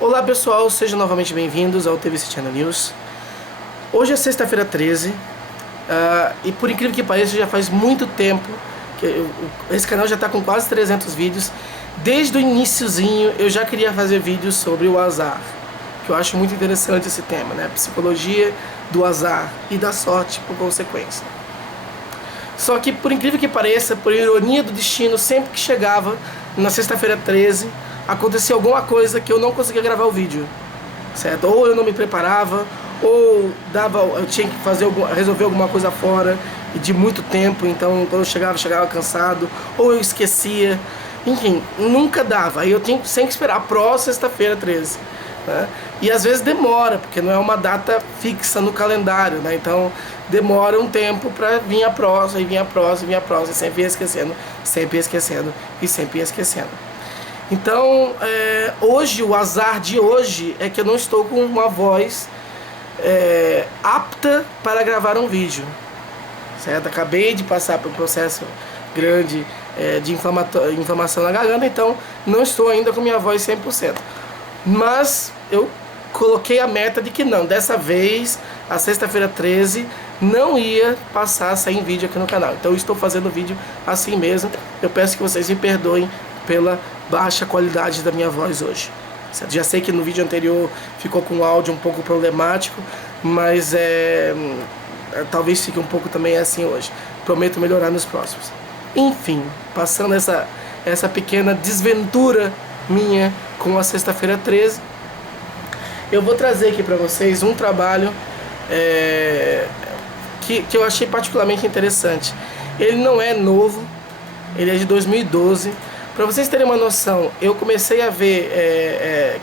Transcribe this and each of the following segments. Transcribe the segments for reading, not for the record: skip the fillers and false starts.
Olá pessoal, sejam novamente bem-vindos ao TVC Channel News. Hoje é sexta-feira 13 e por incrível que pareça já faz muito tempo que esse canal já está com quase 300 vídeos. Desde o iniciozinho eu já queria fazer vídeos sobre o azar, que eu acho muito interessante esse tema, né? A psicologia do azar e da sorte por consequência. Só que por incrível que pareça, por ironia do destino, sempre que chegava na sexta-feira 13 acontecia alguma coisa que eu não conseguia gravar o vídeo, certo? Ou eu não me preparava, ou eu tinha que resolver alguma coisa fora e de muito tempo, então quando eu chegava cansado, ou eu esquecia, enfim, nunca dava. Aí eu tinha sempre que esperar a próxima sexta-feira 13, né? E às vezes demora, porque não é uma data fixa no calendário, né? Então demora um tempo para vir a próxima, e vir a próxima, e vir a próxima, e sempre ia esquecendo, sempre ia esquecendo, e sempre ia esquecendo. Então, hoje, o azar de hoje é que eu não estou com uma voz apta para gravar um vídeo, certo? Acabei de passar por um processo grande de inflamação na garganta, então não estou ainda com minha voz 100%. Mas eu coloquei a meta de que não, dessa vez, a sexta-feira 13, não ia passar sem vídeo aqui no canal. Então eu estou fazendo vídeo assim mesmo. Eu peço que vocês me perdoem pela baixa qualidade da minha voz hoje, certo? Já sei que no vídeo anterior ficou com o áudio um pouco problemático, mas talvez fique um pouco também assim hoje. Prometo melhorar nos próximos. Enfim, passando essa pequena desventura minha com a sexta-feira 13, eu vou trazer aqui para vocês um trabalho que eu achei particularmente interessante. Ele não é novo, ele é de 2012. Para vocês terem uma noção, eu comecei a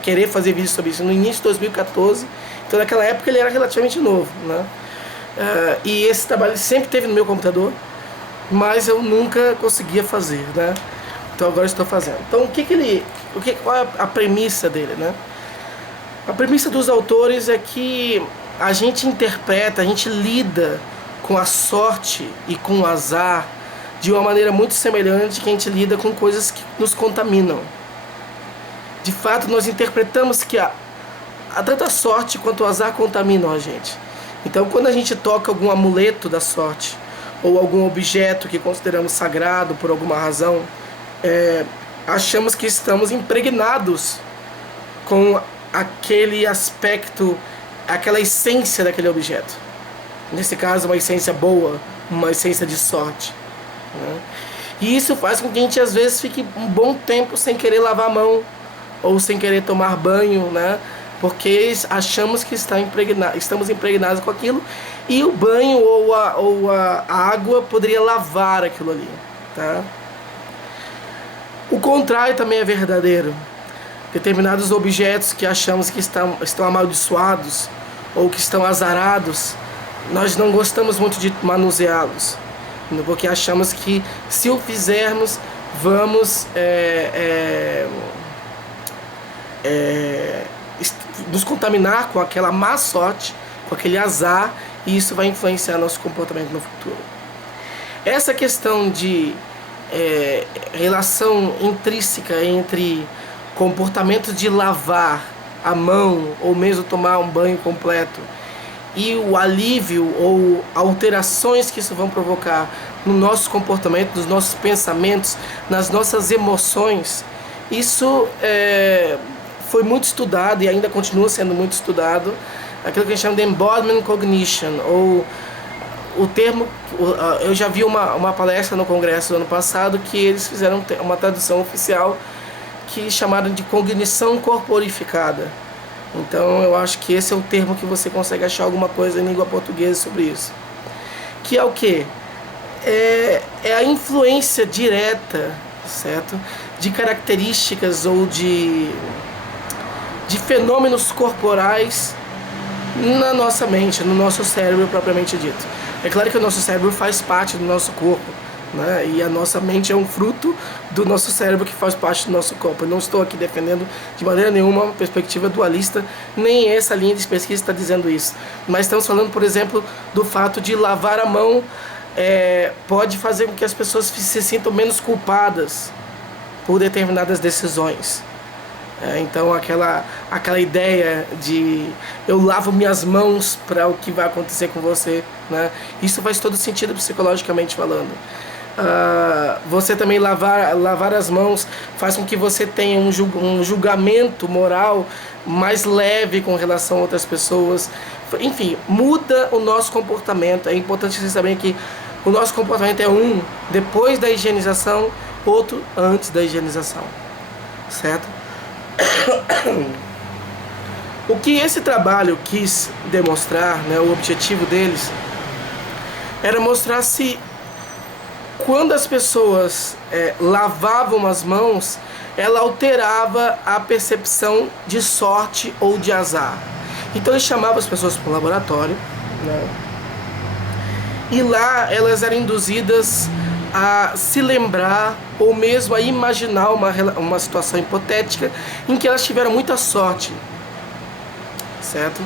querer fazer vídeos sobre isso no início de 2014, então naquela época ele era relativamente novo, né? E esse trabalho sempre teve no meu computador, mas eu nunca conseguia fazer, né? Então agora estou fazendo. Então qual é a premissa dele, né? A premissa dos autores é que a gente interpreta, a gente lida com a sorte e com o azar de uma maneira muito semelhante que a gente lida com coisas que nos contaminam. De fato, nós interpretamos que tanto a sorte quanto o azar contaminam a gente. Então, quando a gente toca algum amuleto da sorte, ou algum objeto que consideramos sagrado por alguma razão, achamos que estamos impregnados com aquele aspecto, aquela essência daquele objeto. Nesse caso, uma essência boa, uma essência de sorte, né? E isso faz com que a gente às vezes fique um bom tempo sem querer lavar a mão ou sem querer tomar banho, né? Porque achamos que estamos impregnados com aquilo, e o banho ou a água poderia lavar aquilo ali, tá? O contrário também é verdadeiro. Determinados objetos que achamos que estão amaldiçoados ou que estão azarados, nós não gostamos muito de manuseá-los, porque achamos que se o fizermos vamos nos contaminar com aquela má sorte, com aquele azar, e isso vai influenciar nosso comportamento no futuro. Essa questão de relação intrínseca entre comportamento de lavar a mão ou mesmo tomar um banho completo e o alívio ou alterações que isso vão provocar no nosso comportamento, nos nossos pensamentos, nas nossas emoções, isso foi muito estudado e ainda continua sendo muito estudado, aquilo que a gente chama de embodiment cognition, ou o termo, eu já vi uma palestra no congresso do ano passado que eles fizeram uma tradução oficial que chamaram de cognição corporificada. Então eu acho que esse é o termo que você consegue achar alguma coisa em língua portuguesa sobre isso. Que é o quê? É a influência direta, certo? De características ou de fenômenos corporais na nossa mente, no nosso cérebro propriamente dito. É claro que o nosso cérebro faz parte do nosso corpo, né? E a nossa mente é um fruto do nosso cérebro que faz parte do nosso corpo. Eu não estou aqui defendendo de maneira nenhuma uma perspectiva dualista, nem essa linha de pesquisa está dizendo isso. Mas estamos falando, por exemplo, do fato de lavar a mão pode fazer com que as pessoas se sintam menos culpadas por determinadas decisões. Então aquela ideia de eu lavo minhas mãos para o que vai acontecer com você, né? Isso faz todo sentido psicologicamente falando. Você também lavar as mãos faz com que você tenha um julgamento moral mais leve com relação a outras pessoas. Enfim, muda o nosso comportamento. É importante vocês saberem que o nosso comportamento é um depois da higienização, outro antes da higienização, certo? O que esse trabalho quis demonstrar, né, o objetivo deles, era mostrar se quando as pessoas lavavam as mãos, ela alterava a percepção de sorte ou de azar. Então ele chamava as pessoas para o laboratório, né, e lá elas eram induzidas a se lembrar ou mesmo a imaginar uma situação hipotética em que elas tiveram muita sorte, certo?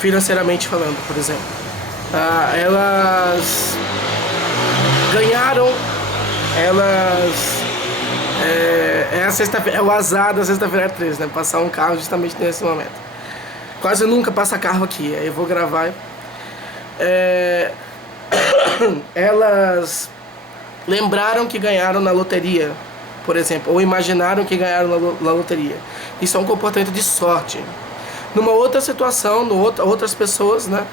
Financeiramente falando, por exemplo. Elas ganharam, é a sexta-feira, é o azar da sexta-feira 13, né? Passar um carro justamente nesse momento. Quase nunca passa carro aqui, aí eu vou gravar. Elas lembraram que ganharam na loteria, por exemplo, ou imaginaram que ganharam na loteria. Isso é um comportamento de sorte. Numa outra situação, outras pessoas, né,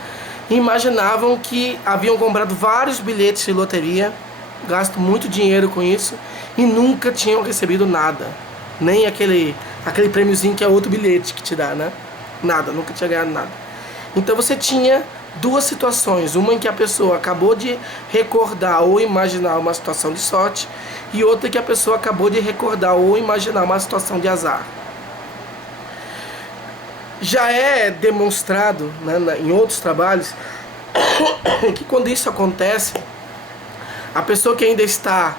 imaginavam que haviam comprado vários bilhetes de loteria, gasto muito dinheiro com isso e nunca tinham recebido nada, nem aquele prêmiozinho que é outro bilhete que te dá, né? Nada, nunca tinha ganhado nada. Então você tinha duas situações, uma em que a pessoa acabou de recordar ou imaginar uma situação de sorte e outra que a pessoa acabou de recordar ou imaginar uma situação de azar. Já é demonstrado, né, em outros trabalhos que quando isso acontece, a pessoa que ainda está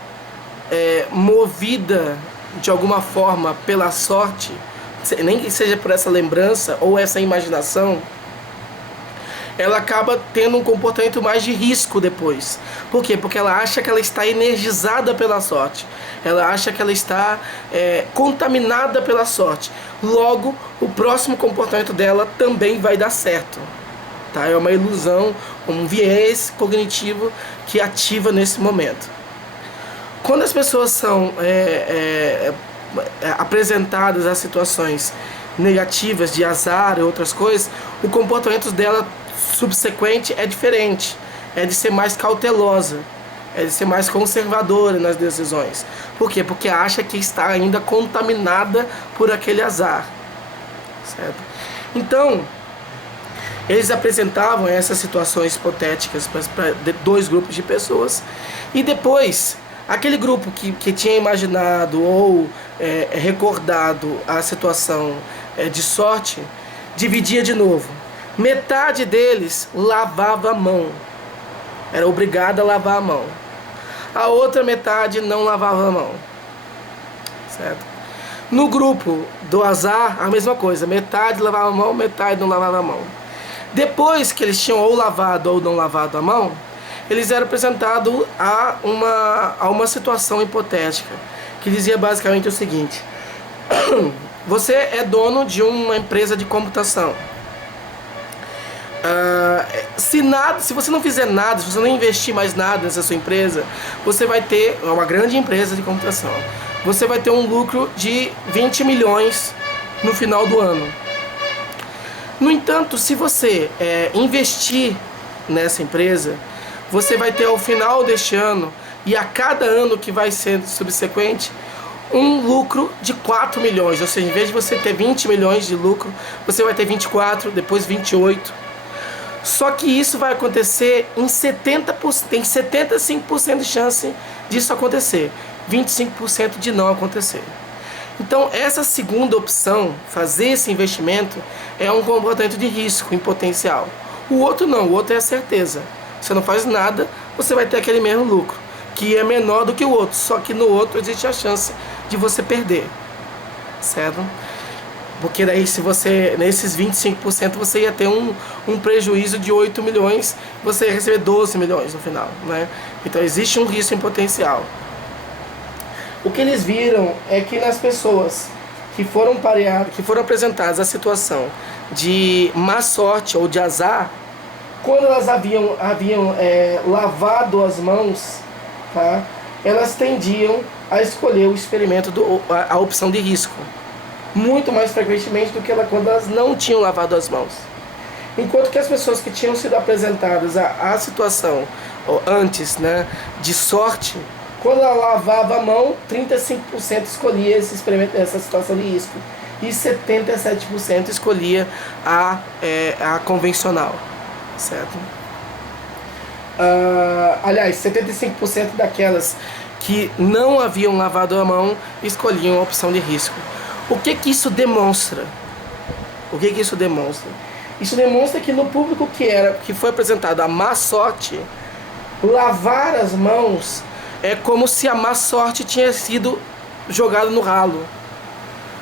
movida de alguma forma pela sorte, nem que seja por essa lembrança ou essa imaginação, ela acaba tendo um comportamento mais de risco depois. Por quê? Porque ela acha que ela está energizada pela sorte. Ela acha que ela está contaminada pela sorte. Logo, o próximo comportamento dela também vai dar certo. Tá? É uma ilusão, um viés cognitivo que ativa nesse momento. Quando as pessoas são apresentadas a situações negativas de azar e outras coisas, o comportamento dela subsequente é diferente, é de ser mais cautelosa, é de ser mais conservadora nas decisões. Por quê? Porque acha que está ainda contaminada por aquele azar, certo? Então, eles apresentavam essas situações hipotéticas para dois grupos de pessoas e depois, aquele grupo que tinha imaginado ou recordado a situação de sorte, dividia de novo. Metade deles lavava a mão, era obrigada a lavar a mão. A outra metade não lavava a mão, certo? No grupo do azar, a mesma coisa, metade lavava a mão, metade não lavava a mão. Depois que eles tinham ou lavado ou não lavado a mão, eles eram apresentados a uma situação hipotética, que dizia basicamente o seguinte: você é dono de uma empresa de computação. Se você não fizer nada, se você não investir mais nada nessa sua empresa, você vai ter uma grande empresa de computação. Você vai ter um lucro de 20 milhões no final do ano. No entanto, se você investir nessa empresa, você vai ter ao final deste ano e a cada ano que vai ser subsequente um lucro de 4 milhões. Ou seja, em vez de você ter 20 milhões de lucro, você vai ter 24, depois 28. Só que isso vai acontecer em 70%, tem 75% de chance disso acontecer, 25% de não acontecer. Então essa segunda opção, fazer esse investimento, é um comportamento de risco em potencial. O outro não, o outro é a certeza. Você não faz nada, você vai ter aquele mesmo lucro, que é menor do que o outro, só que no outro existe a chance de você perder, certo? Porque daí se você, nesses 25%, você ia ter um prejuízo de 8 milhões, você ia receber 12 milhões no final, né? Então existe um risco em potencial. O que eles viram é que nas pessoas que foram pareados, que foram apresentadas a situação de má sorte ou de azar, quando elas haviam lavado as mãos, tá? Elas tendiam a escolher o experimento, a opção de risco, muito mais frequentemente do que quando elas não tinham lavado as mãos. Enquanto que as pessoas que tinham sido apresentadas à situação antes, né, de sorte, quando ela lavava a mão, 35% escolhia esse experimento, essa situação de risco, e 77% escolhia a convencional, certo? Aliás, 75% daquelas que não haviam lavado a mão escolhiam a opção de risco. O que que isso demonstra? O que que isso demonstra? Isso demonstra que no público que foi apresentado a má sorte, lavar as mãos é como se a má sorte tinha sido jogada no ralo,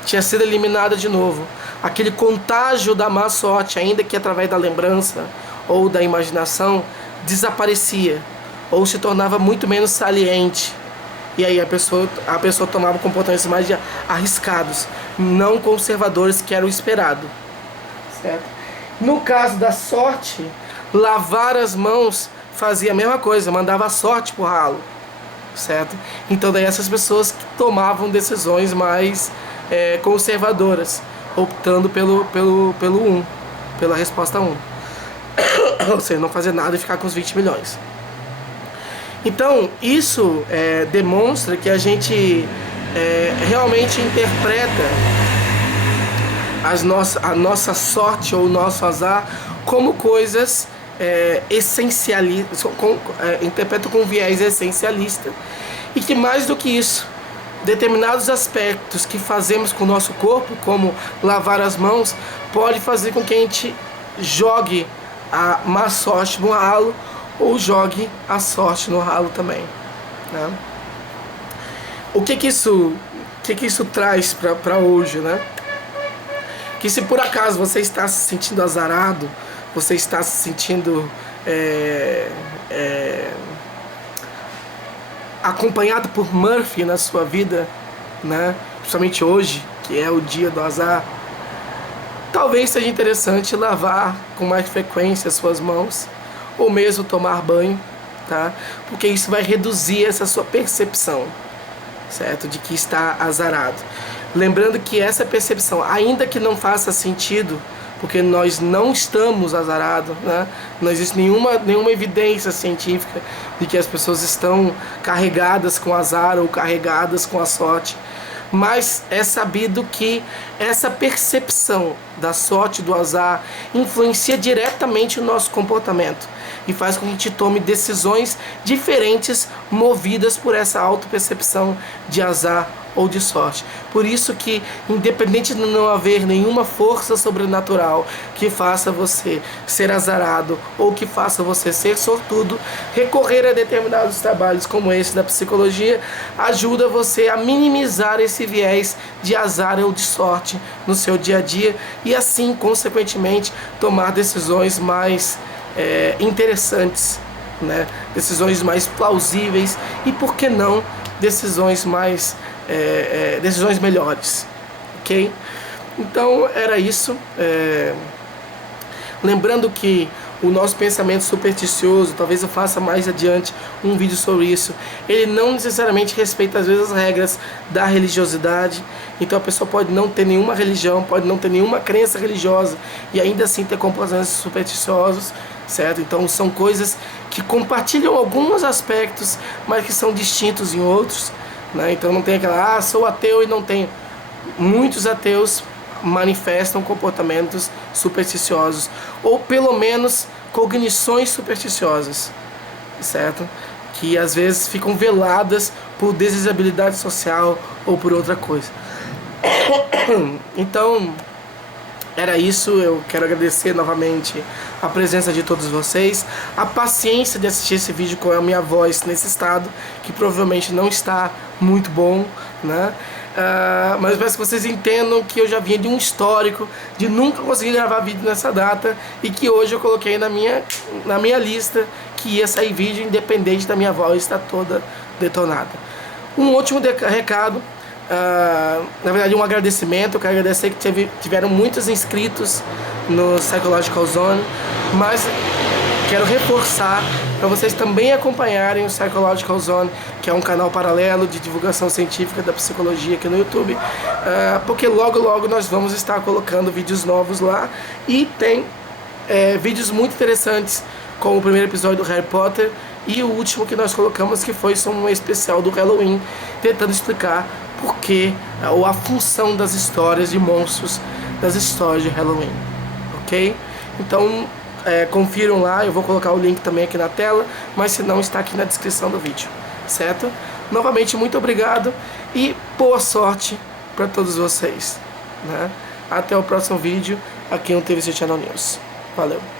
tinha sido eliminada de novo. Aquele contágio da má sorte, ainda que através da lembrança ou da imaginação, desaparecia ou se tornava muito menos saliente. E aí a pessoa tomava comportamentos mais arriscados, não conservadores, que era o esperado, certo? No caso da sorte, lavar as mãos fazia a mesma coisa, mandava a sorte pro ralo, certo? Então daí essas pessoas que tomavam decisões mais conservadoras, optando pela resposta 1. Ou seja, não fazer nada e ficar com os 20 milhões. Então, isso demonstra que a gente realmente interpreta a nossa sorte ou o nosso azar como coisas essencialistas, interpreta com viés essencialista, e que mais do que isso, determinados aspectos que fazemos com o nosso corpo, como lavar as mãos, pode fazer com que a gente jogue a má sorte no ralo ou jogue a sorte no ralo também, né? O que isso traz para hoje, né? Que se por acaso você está se sentindo azarado, você está se sentindo acompanhado por Murphy na sua vida, né? Principalmente hoje, que é o dia do azar, talvez seja interessante lavar com mais frequência as suas mãos, ou mesmo tomar banho, tá? Porque isso vai reduzir essa sua percepção, certo? De que está azarado. Lembrando que essa percepção, ainda que não faça sentido, porque nós não estamos azarados, né? Não existe nenhuma evidência científica de que as pessoas estão carregadas com azar ou carregadas com a sorte. Mas é sabido que essa percepção da sorte, do azar, influencia diretamente o nosso comportamento e faz com que a gente tome decisões diferentes movidas por essa autopercepção de azar ou de sorte. Por isso que, independente de não haver nenhuma força sobrenatural que faça você ser azarado ou que faça você ser sortudo, recorrer a determinados trabalhos como esse da psicologia ajuda você a minimizar esse viés de azar ou de sorte no seu dia a dia e assim, consequentemente, tomar decisões mais interessantes, né? Decisões mais plausíveis e, por que não, decisões melhores, ok? Então era isso. Lembrando que o nosso pensamento supersticioso, talvez eu faça mais adiante um vídeo sobre isso, ele não necessariamente respeita às vezes as regras da religiosidade. Então a pessoa pode não ter nenhuma religião, pode não ter nenhuma crença religiosa e ainda assim ter comportamentos supersticiosos, certo? Então são coisas que compartilham alguns aspectos, mas que são distintos em outros, né? Então não tem aquela, sou ateu e não tenho. Muitos ateus manifestam comportamentos supersticiosos, ou pelo menos cognições supersticiosas, certo? Que às vezes ficam veladas por desestabilidade social ou por outra coisa. Então, era isso. Eu quero agradecer novamente a presença de todos vocês, a paciência de assistir esse vídeo com a minha voz nesse estado, que provavelmente não está muito bom, né? Mas eu peço que vocês entendam que eu já vinha de um histórico de nunca conseguir gravar vídeo nessa data e que hoje eu coloquei na minha lista que ia sair vídeo independente da minha voz estar toda detonada. Um último recado na verdade, um agradecimento. Eu quero agradecer que tiveram muitos inscritos no Psychological Zone, mas quero reforçar para vocês também acompanharem o Psychological Zone, que é um canal paralelo de divulgação científica da psicologia aqui no YouTube, porque logo logo nós vamos estar colocando vídeos novos lá, e tem vídeos muito interessantes, como o primeiro episódio do Harry Potter e o último que nós colocamos, que foi um especial do Halloween, tentando explicar por que, ou a função das histórias de monstros das histórias de Halloween, ok? Então confiram lá, eu vou colocar o link também aqui na tela, mas se não, está aqui na descrição do vídeo, certo? Novamente, muito obrigado e boa sorte para todos vocês, né? Até o próximo vídeo aqui no TVC Channel News. Valeu!